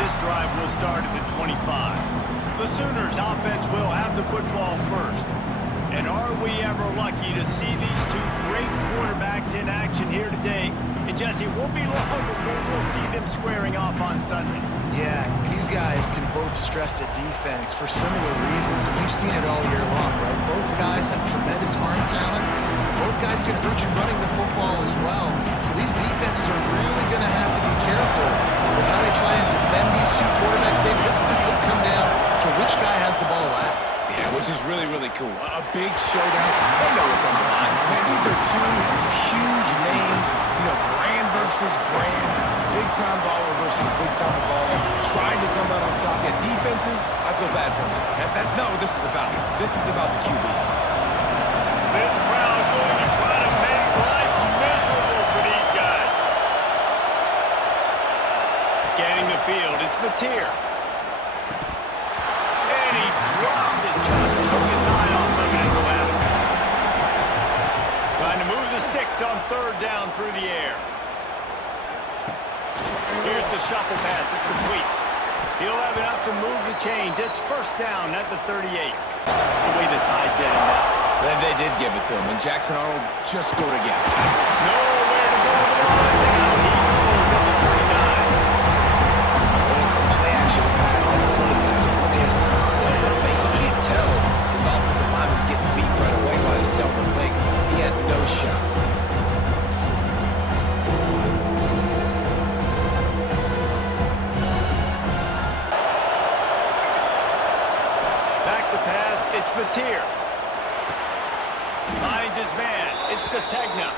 this drive will start at the 25. The Sooners offense will have the football first. And are we ever lucky to see these two great quarterbacks in action here today? And Jesse, it won't be long before we'll see them squaring off on Sundays. Yeah, these guys can both stress at defense for similar reasons, and we've seen it all year long, right? Both guys have tremendous arm talent. Both guys can hurt you running the football as well. So these defenses are really going to have to be careful with how they try and defend these two quarterbacks. David, this one could come down to which guy has the ball last. Yeah, which is really, really cool. A big showdown. They know what's on the line. Man, these are two huge names. You know, brand versus brand. Big-time baller versus big-time baller. Trying to come out on top. Yeah, defenses, I feel bad for them. That's not what this is about. This is about the QBs. This crowd going to try to make life miserable for these guys. Scanning the field, it's Mateer. And he drops it. Just took his eye off of it in the last one. Trying to move the sticks on third down through the air. Here's the shuffle pass. It's complete. He'll have enough to move the chains. It's first down at the 38. The way the Tide did in that. They did give it to him, and Jackson Arnold just scored again. Nowhere to go to the line. Down he goes at the 39. When it's a play-action pass, that quarterback really has to sell the fake. You can't tell his offensive lineman's getting beat right away by his selling the fake. He had no shot. Back to pass, it's Mateer. Finds his man, it's Sategna.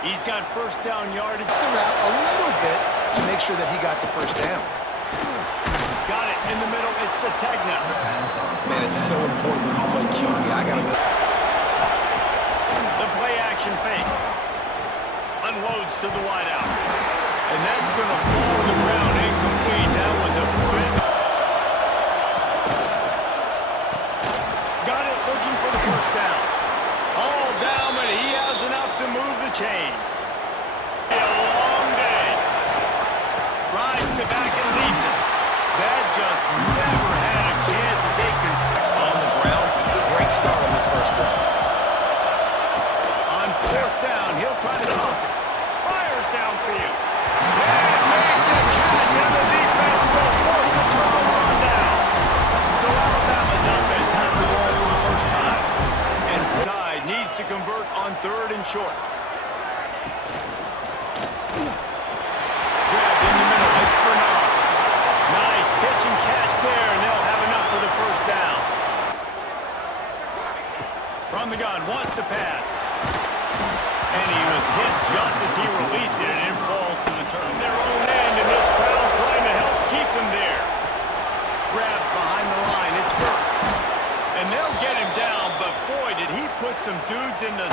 He's got first down yardage. The route a little bit to make sure that he got the first down. Got it in the middle, it's Sategna. Man, it's so important when you play QB. I got to know. The play action fake. Unloads to the wideout. And that's going to fall to the ground incomplete. That was a physical. Got it, looking for the first down. All down, but he has enough to move the chains. A long day. Rides the back and leaves it. That just never had a chance to take control. On the ground, great start on this first drive. On fourth down, he'll try to toss it. Fires downfield. And make the catch, and the defense will force a turnover on downs. So Alabama's offense has the ball for the first time. And Tide needs to convert on third and short. Grabbed in the middle, it's Bernard. Nice pitch and catch there, and they'll have enough for the first down. From the gun, wants to pass. And he was hit just as he released it, and it falls to the turn. Their own end, and this crowd trying to help keep him there. Grabbed behind the line, it's Burks. And they'll get him down, but boy, did he put some dudes in the...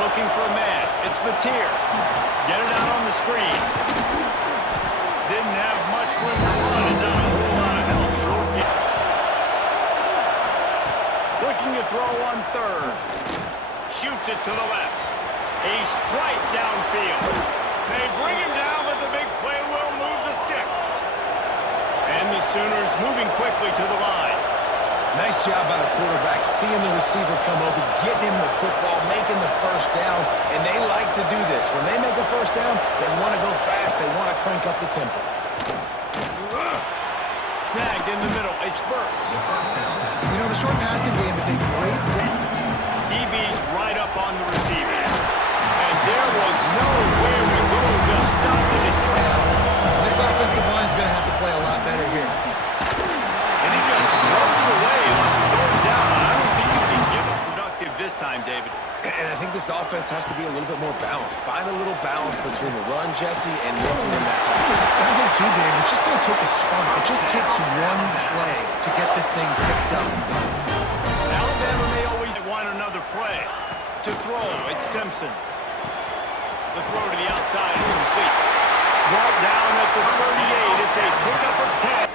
Looking for a man, it's Mateer. Get it out on the screen. Didn't have much room to run, and not a whole lot of help. Short game. Looking to throw on third. Shoots it to the left. A strike downfield. They bring him down, but the big play will move the sticks. And the Sooners moving quickly to the line. Nice job by the quarterback, seeing the receiver come over, getting him the football, making the first down, and they like to do this. When they make a first down, they want to go fast, they want to crank up the tempo. Snagged in the middle, it's Burks. You know, the short passing game is a great game. DB's right up on the receiver. And there was nowhere to go, just stopped in his track. This offensive line's going to have to play a lot better here. And he just throws it away on third down. I don't think you can give up productive this time, David. And I think this offense has to be a little bit more balanced. Find a little balance between the run, Jesse, and looking in that pass. I think too, David, it's just going to take a spark. It just takes one play to get this thing picked up. Alabama may always want another play. To throw, it's Simpson. The throw to the outside is complete. Brought down at the 38. It's a pickup of 10.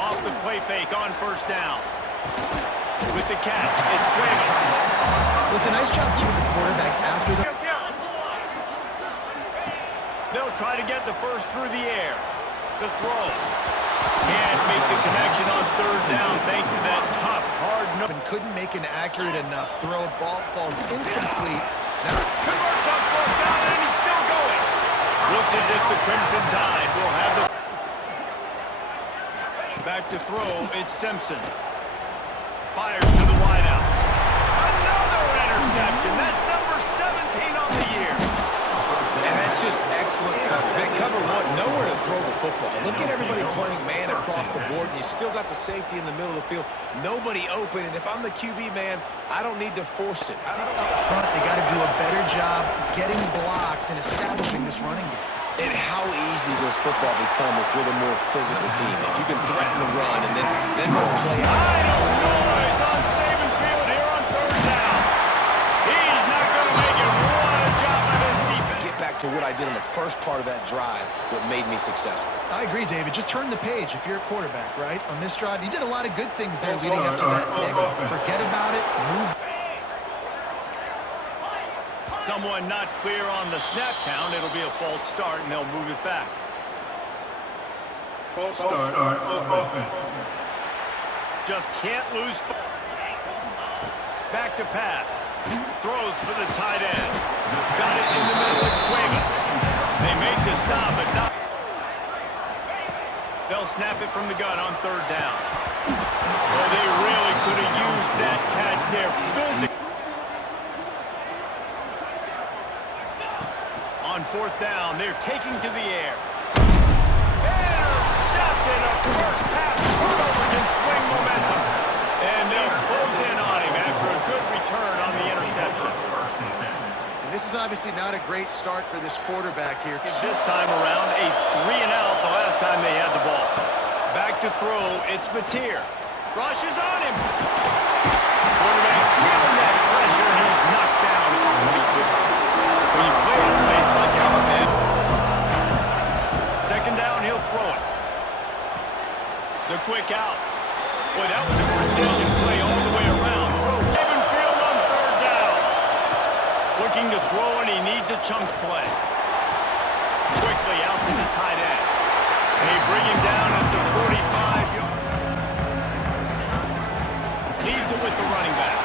Off the play fake on first down. With the catch, it's Cuevas. Well, it's a nice job, too, of the quarterback after the... The They'll try to get the first through the air. The throw. Can't make the connection on third down thanks to that tough, hard no. And couldn't make an accurate enough throw. Ball falls incomplete. Now Converts on fourth down, and he's still going. Looks as if the Crimson Tide will have the... Back to throw, it's Simpson. Fires to the wideout. Another interception. That's number 17 on the year. And that's just excellent coverage. Man, cover one, nowhere to throw the football. Look at everybody playing man across the board, and you still got the safety in the middle of the field. Nobody open, and if I'm the QB, man, I don't need to force it. up front, they got to do a better job getting blocks and establishing this running game. And how easy does football become if you're the more physical team? If you can threaten the run and then run play out. I don't know. He's on saving field here on third down. He's not going to make it. What a job by this defense. Get back to what I did in the first part of that drive, what made me successful. I agree, David. Just turn the page if you're a quarterback, right? On this drive, you did a lot of good things there leading up to that pick. Forget about it. Move. Someone not clear on the snap count. It'll be a false start, and they'll move it back. False start offense. Just can't lose. Back to pass. Throws for the tight end. Got it in the middle. It's Cuevas. They make the stop, but not. They'll snap it from the gun on third down. Well, they really could have used that catch there physically. On fourth down, they're taking to the air. Intercepted. A first half turnover can swing momentum. And they'll close in on him after a good return on the interception. And this is obviously not a great start for this quarterback here. This time around, a 3-and-out the last time they had the ball. Back to throw, it's Mateer. Rushes on him. Quarterback feeling that pressure, and he's knocked down at 42. When you play in a place like Alabama, second down, he'll throw it. The quick out. Boy, that was a precision play all the way around. Throw field on third down. Looking to throw, and he needs a chunk play. Quickly out to the tight end. They bring him down at the 45-yard. Leaves it with the running back.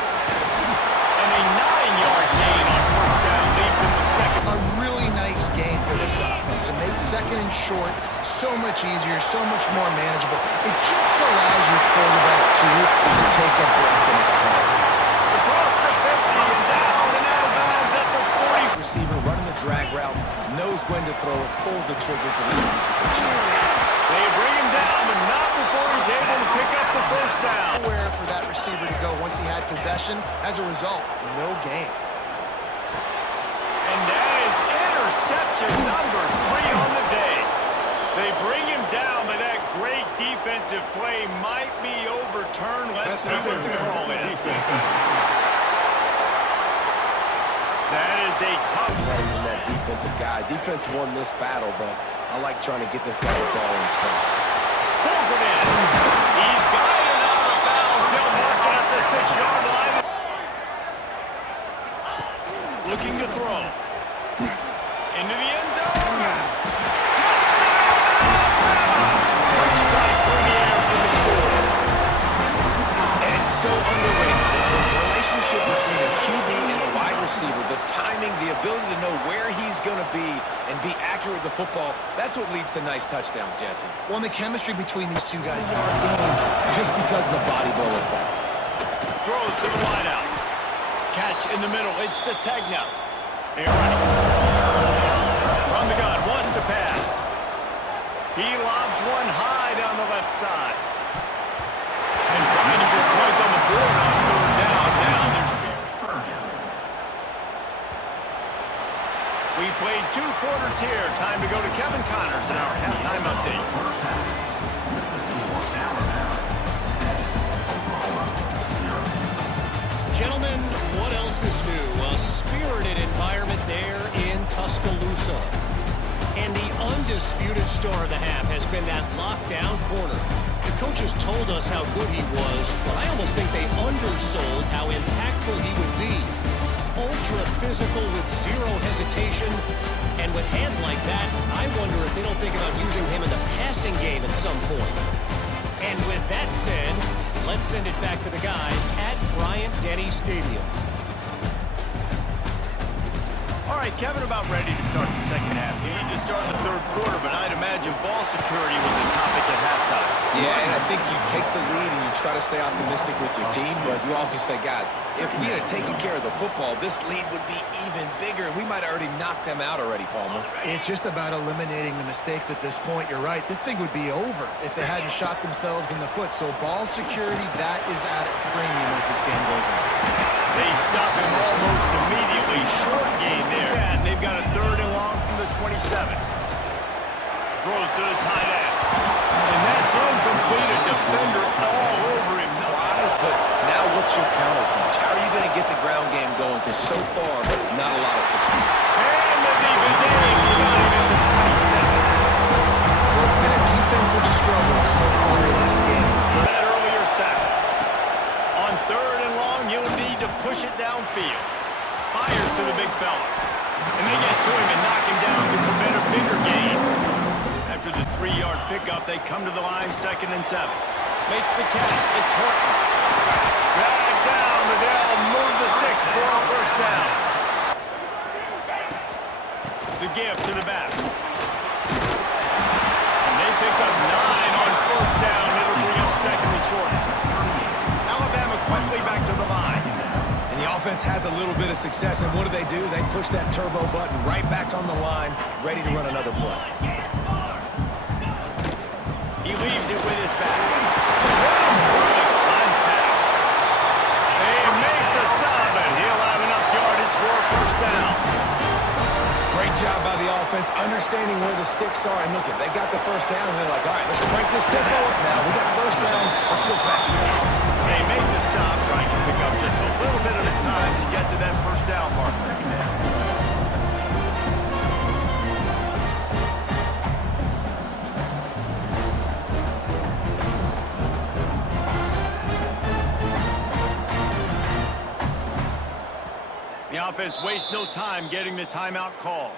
And a 9-yard gain on first down leaves him the second. A really nice game for this offense. It makes second and short so much easier, so much more manageable. It just allows your quarterback to take a breath and exhale. Across the 50 and down and out of bounds at the 40. Receiver running the drag route, knows when to throw it, pulls the trigger for the easy completion. They bring him down, but not before he's able to pick up the first down. Nowhere for that receiver to go once he had possession. As a result, no gain. And that is interception number 3 on the day. They bring him down, but that great defensive play might be overturned. Let's see what the call is. That is a tough Right in that defensive guy. Defense won this battle, but I like trying to get this guy the ball in space. pulls it in. He's got it out of bounds. They'll mark it at the 6-yard line. Looking to throw. Into the end zone. Touchdown! Strike through the air for the score. And it's so underrated. The relationship between a QB and a wide receiver, the timing, the ability to know where he's going to be and be accurate with the football, that's what leads to nice touchdowns, Jesse. Well, and the chemistry between these two guys. Games just because of the body blow effect. Throws to the wideout. Catch in the middle. It's Sategna. They're running. From the gun. Wants to pass. He lobs one high down the left side. And trying to get points on the board on third down. Now they're staring. We played 2 quarters here. Time to go to Kevin Connors in our halftime update. Gentlemen, what else is new? A spirited environment there in Tuscaloosa. And the undisputed star of the half has been that lockdown corner. The coaches told us how good he was, but I almost think they undersold how impactful he would be. Ultra physical with zero hesitation. And with hands like that, I wonder if they don't think about using him in the passing game at some point. And with that said, let's send it back to the guys at Bryant-Denny Stadium. All right, Kevin, about ready to start the second half. He needed to start the third quarter, but I'd imagine ball security was a topic at halftime. Yeah, and I think you take the lead and you try to stay optimistic with your team, but you also say, guys, if we had taken care of the football, this lead would be even bigger, and we might have already knocked them out already, Palmer. It's just about eliminating the mistakes at this point. You're right. This thing would be over if they hadn't shot themselves in the foot. So ball security, that is at a premium as this game goes on. They stop him almost immediately. Short gain there. And they've got a 3rd and long from the 27. Throws to the tight end. And that's incomplete. A defender all over him. Prize, but now what's your counterpunch? How are you going to get the ground game going? Because so far, not a lot of 60. And the defense got him at the 27. Well, it's been a defensive struggle so far in this game. That earlier sack. On 3rd and long, he'll need to push it downfield. Fires to the big fella. And they get to him and knock him down to prevent a bigger gain. After the 3-yard pickup, they come to the line 2nd and 7. Makes the catch. It's Horton. Drag down, but they'll move the sticks for a 1st down. The give to the back. And they pick up 9 on 1st down. It'll bring up 2nd and short. Alabama quickly back to the line. And the offense has a little bit of success, and what do? They push that turbo button right back on the line, ready to run another play. He leaves it with his back. Contact. They make the stop, and he'll have enough yardage for a 1st down. Great job by the offense, understanding where the sticks are. And look, they got the 1st down, and they're like, all right, let's crank this tempo up now. We got 1st down. Let's go fast. They make the stop, trying to pick up just a little bit at a time to get to that 1st down marker. The offense wastes no time getting the timeout called.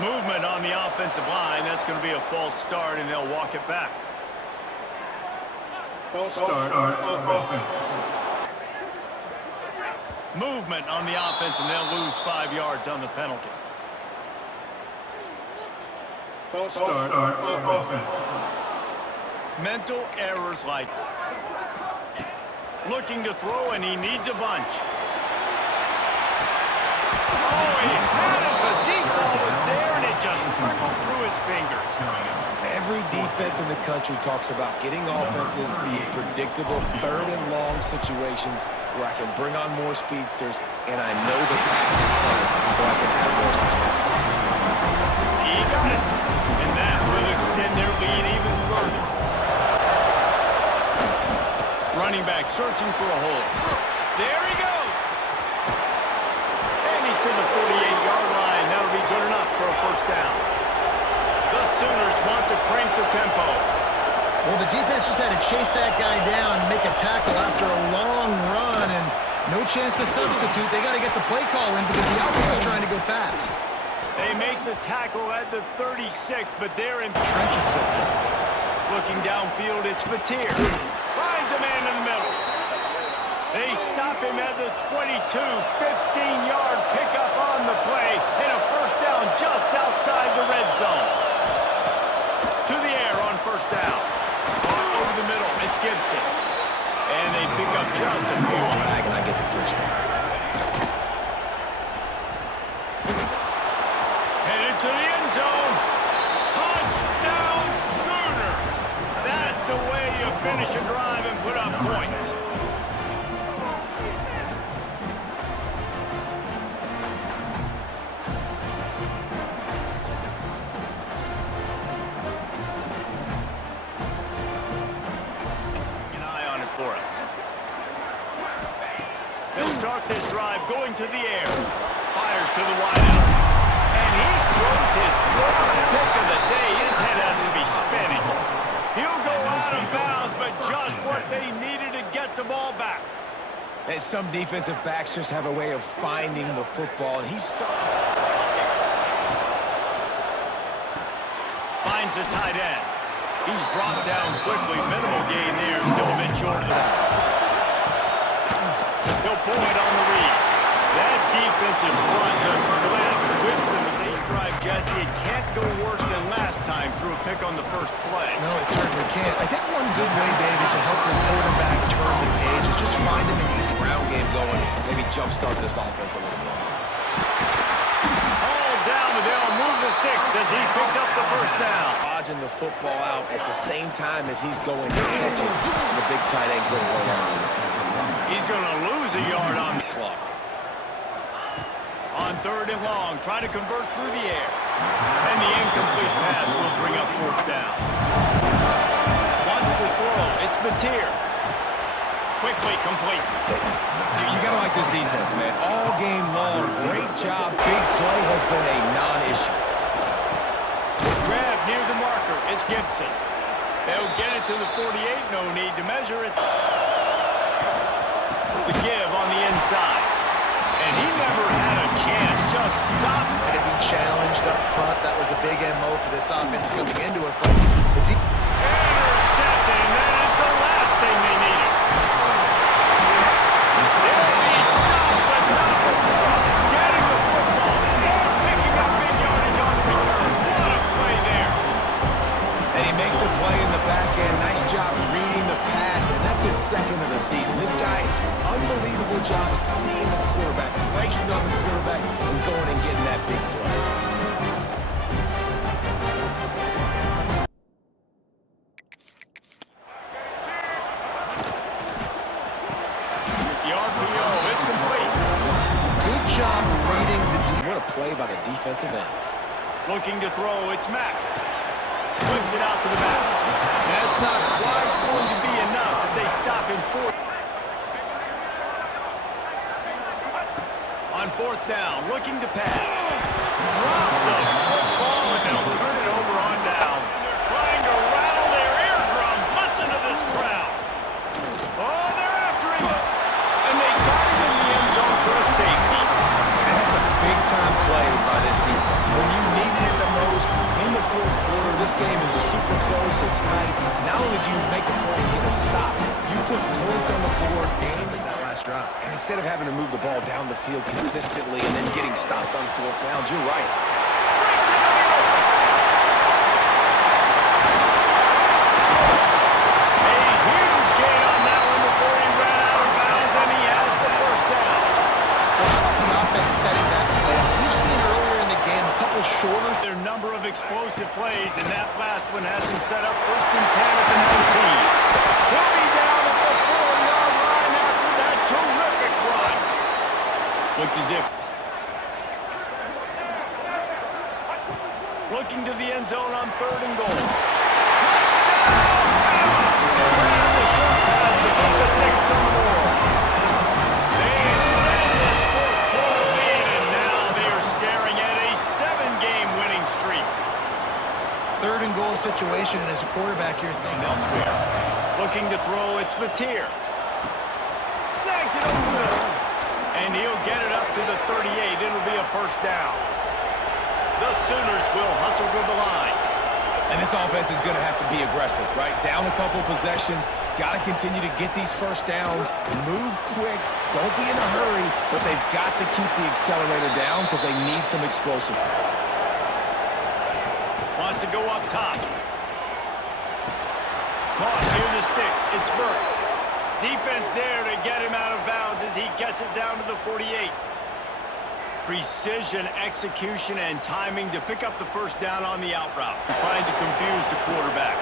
Movement on the offensive line. That's going to be a false start, and they'll walk it back. False start on offense. Movement on the offense, and they'll lose 5 yards on the penalty. False start on offense. Mental errors like looking to throw, and he needs a bunch. Oh, he had it. The deep ball was there, and it just trickled through his fingers. Every defense in the country talks about getting offenses in predictable 3rd and long situations where I can bring on more speedsters, and I know the pass is coming, so I can have more success. He got it, and that will extend their lead even further. Running back searching for a hole. There he goes. And he's to the 48-yard line. That'll be good enough for a 1st down. The Sooners want to crank the tempo. Well, the defense just had to chase that guy down, make a tackle after a long run, and no chance to substitute. They got to get the play call in because the offense is trying to go fast. They make the tackle at the 36, but they're in Trenches so far. Looking downfield, it's Mateer. Finds a man in the middle. They stop him at the 22, 15-yard pickup on the play, and a 1st down just outside the red zone. To the air on 1st down. Caught over the middle, it's Gibson. And they pick up just a few. Can I get the 1st down? Headed to the end zone. Touchdown Sooners. That's the way you finish a drive and put up points. For us. They'll start this drive going to the air. Fires to the wideout. And he throws his 3rd pick of the day. His head has to be spinning. He'll go out of bounds, but just what they needed to get the ball back. And some defensive backs just have a way of finding the football, and he's starting. Finds the tight end. He's brought down quickly. Minimal gain there. Still a bit short of that. He'll pull it on the read. That defensive front just flat whipped them as they drive Jesse. It can't go worse than last time through a pick on the first play. No, it certainly can't. I think one good way, David, to help your quarterback turn the page is just find him an easy Ground game going, maybe jumpstart this offense a little bit. All down, but they'll move the sticks as he picks up the first down. Dodging the football out at the same time as he's going to catch it, and the big tight end couldn't hold on to it. He's going to lose a yard on the clock. On 3rd and long, trying to convert through the air. And the incomplete pass will bring up 4th down. Wants to throw. It's Mateer. Quickly complete. You got to like this defense, man. All game long, great job. Big play has been a non-issue. Grab near the marker. It's Gibson. They'll get it to the 48. No need to measure it. The give on the inside. And he never had a chance. Just stop. to be challenged up front. That was a big MO for this offense coming into it. But the Intercepted, and that is the last thing they needed. They'll be stopped, but not before getting the football and picking up big yardage on the return. What a play there. And he makes a play in the back end. Nice job reading the pass, and that's his 2nd of the season. This guy, unbelievable job seeing the quarterback, breaking on the quarterback, and going and getting that big play. The RPO, it's complete. good job reading the What a play by the defensive end. Looking to throw, it's Mack. Flips it out to the back. That's not quite going to be enough as they stop him 4th. On 4th down, looking to pass. Drop the football, and they'll turn it over on downs. They're trying to rattle their eardrums. Listen to this crowd. Oh, they're after him. And they got him in the end zone for a safety. And that's a big-time play by this defense. When you needed it the most in the 4th quarter, this game is super close, it's tight. Not only do you make a play and get a stop, you put points on the board and that last drop. And instead of having to move the ball down the field consistently and then getting stopped on 4th downs, you're right. Breaks into the open. A huge gain on that one before he ran out of bounds, and he has the first down. Well, how about the offense setting that play up? We've seen earlier in the game a couple shorter. Their number of explosive plays, and that last one has him set up 1st and 10 at the 19. He'll be down at the 4-yard line after that terrific run. Looks as if looking to the end zone on 3rd and goal. Touchdown! Grab the short pass to put the 6 on the board. They extend this 4th quarter lead, and now they are staring at a 7-game winning streak. 3rd and goal situation, and as a quarterback, you're thinking Elsewhere. Looking to throw, it's Mateer. Snags it over the middle. And he'll get it up to the 38. It'll be a 1st down. The Sooners will hustle to the line. And this offense is going to have to be aggressive, right? Down a couple possessions, got to continue to get these 1st downs, move quick, don't be in a hurry, but they've got to keep the accelerator down because they need some explosive. Wants to go up top. Caught near the sticks. It's Burks. Defense there to get him out of bounds as he gets it down to the 48. Precision, execution, and timing to pick up the 1st down on the out route. Trying to confuse the quarterback.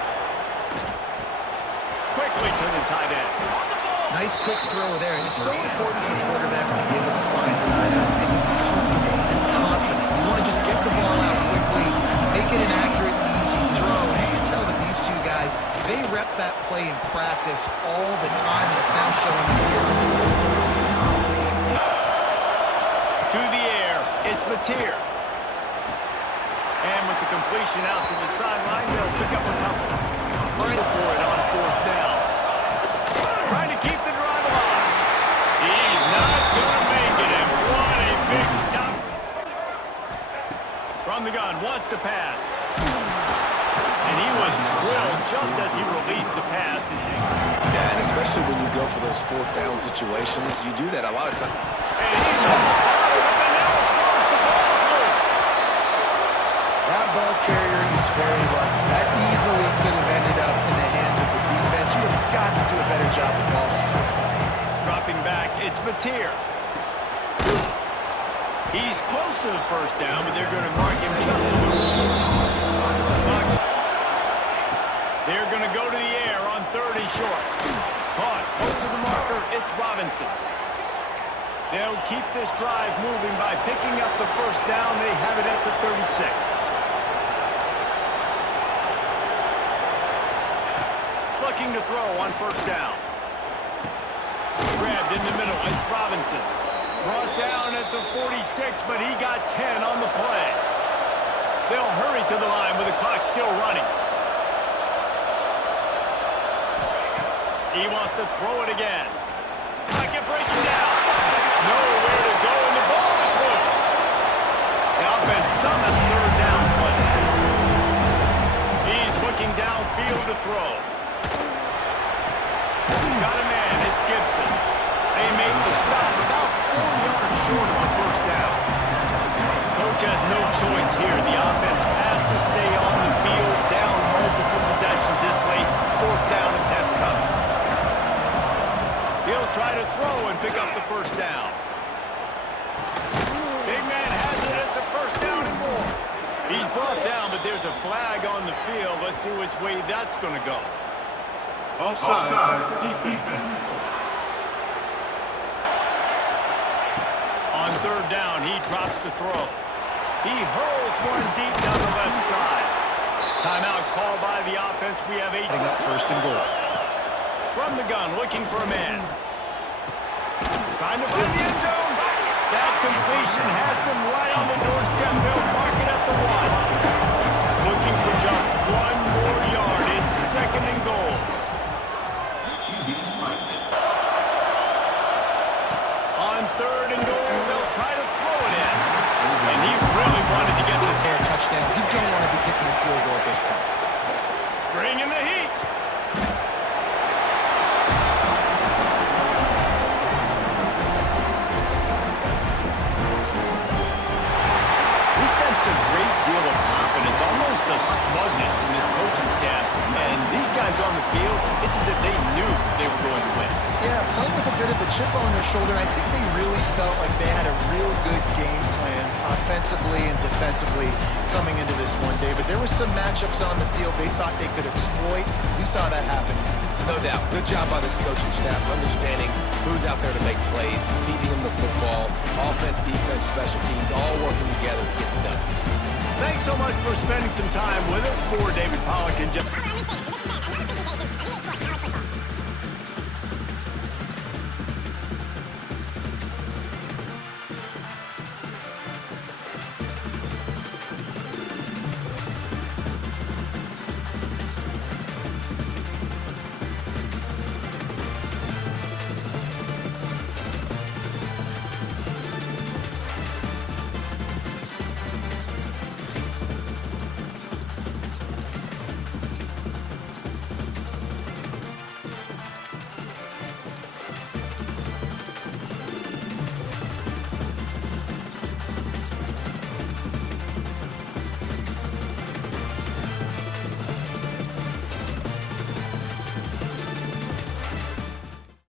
Quickly to the tight end. nice quick throw there, and it's so important for quarterbacks to be able to find the rhythm and to be comfortable and confident. You want to just get the ball out quickly, make it an accurate, easy throw. You can tell that these two guys, they rep that play in practice all the time, and it's now showing here. To the air, it's Mateer. And with the completion out to the sideline, they'll pick up a couple. Right for it on 4th down. Trying to keep the drive alive. The From the gun, wants to pass. And he was drilled just as he released the pass. Yeah, and especially when you go for those fourth down situations, you do that a lot of times. And he's and now it's worse. The ball's loose. That ball carrier is very lucky. That easily could have ended up in the hands of the defense. You have got to do a better job of ball security. Dropping back, it's Mateer. He's close to the first down, but they're going to mark him just a little short. They're going to go to the air on 3rd and short. Caught, close to the marker, it's Robinson. They'll keep this drive moving by picking up the first down. They have it at the 36. Looking to throw on first down. Grabbed in the middle, it's Robinson. Brought down at the 46, but he got 10 on the play. They'll hurry to the line with the clock still running. He wants to throw it again. Pocket breaking down. Nowhere to go, and the ball is loose. The offense summons 3rd down play. He's looking downfield to throw. Got a man, it's Gibson. They make the stop about 4 yards short of the first down. Coach has no choice here. The offense has to stay on the field, down multiple possessions this late. 4th down attempt coming. He'll try to throw and pick up the first down. Big man has it. It's a first down and more. He's brought down, but there's a flag on the field. Let's see which way that's going to go. Offside, defense. On 3rd down, he drops the throw. He hurls one deep down the left side. Timeout called by the offense. We have 8. Up 1st and goal. From the gun, looking for a man. Trying to find the end zone. That completion has them right on the doorstep. They'll mark it at the 1. Looking for just 1 more yard. It's 2nd and goal. On 3rd and goal, they'll try to throw it in. And he really wanted to get the touchdown. You don't want to be kicking a field goal at this point. Bringing the heat. We sensed a great deal of confidence, almost a smugness from this coaching staff. And these guys on the field, it's as if they knew they were going to win. Yeah, playing with a bit of a chip on their shoulder. I think they really felt like they had a real good game plan offensively and defensively coming into this one, David. There were some matchups on the field they thought they could exploit. We saw that happen. No doubt. Good job by this coaching staff, understanding who's out there to make plays, feeding them the football, offense, defense, special teams, all working together to get the done. Thanks so much for spending some time with us. For David Pollock and Jeff.